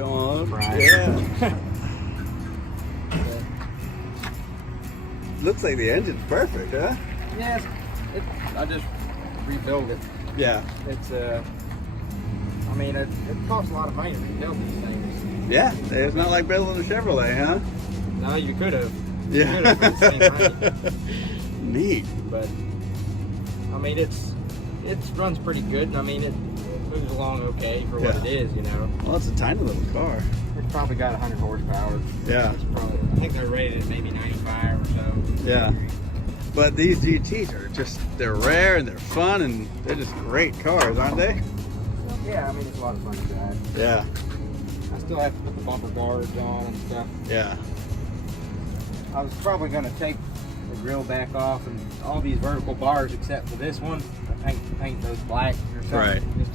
Come on. Right. Yeah. Looks like the engine's perfect, huh? Yes. I just rebuilt it. Yeah. It's I mean, it costs a lot of money to rebuild these things. Yeah. It's not like building a Chevrolet, huh? No, you could have. Yeah. You could have for the same money. Neat. But I mean, it runs pretty good. I mean, it moves along okay for what it is, you know. Well, it's a tiny little car. It's probably got 100 horsepower. Yeah. It's probably, I think they're rated at maybe 95 or so. Yeah. But these GTs are they're rare and they're fun and they're just great cars, aren't they? Yeah, I mean, it's a lot of fun to drive. Yeah. I still have to put the bumper guards on and stuff. Yeah. I was probably going to take the grill back off and all these vertical bars except for this one, I paint those black or something. Right. Just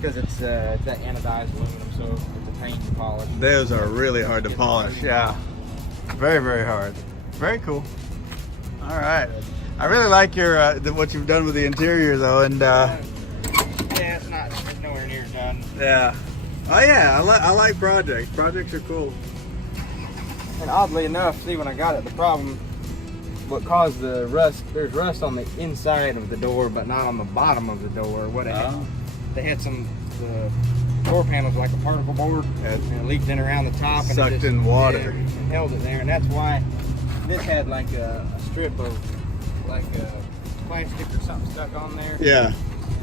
because it's that anodized aluminum, so it's a pain to polish. Those are really hard to polish. Yeah. Very, very hard. Very cool. All right. I really like your what you've done with the interior though, and yeah, it's nowhere near done. yeah. Oh yeah, I like projects. Projects are cool. And oddly enough, see, when I got it, the problem, what caused the rust, there's rust on the inside of the door, but not on the bottom of the door. What it had, they had the door panels like a particle board, and it leaked in around the top, and Sucked it just, in water. Yeah, and held it there, and that's why this had like a strip of like a plastic or something stuck on there. Yeah.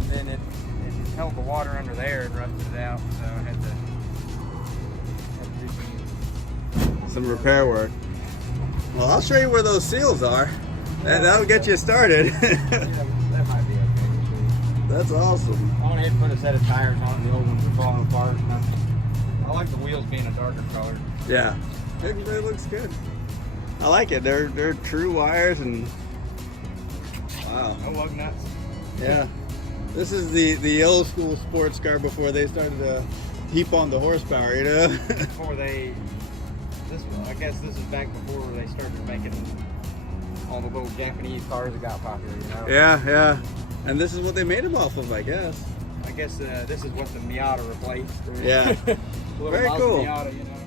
And then it held the water under there and rusted it out, so I had to do Some repair work. Well, I'll show you where those seals are. That'll get you started. that might be okay. That's awesome. I went ahead and put a set of tires on it. The old ones are falling apart. I like the wheels being a darker color. Yeah. It looks good. I like it. They're true wires and wow. No lug nuts. Yeah. This is the old school sports car before they started to heap on the horsepower, you know? Before I guess this is back before they started making all the little Japanese cars that got popular, you know? Yeah, yeah. And this is what they made them off of, I guess. I guess this is what the Miata replaced. Yeah. Little Very Mazda cool. Miata, you know?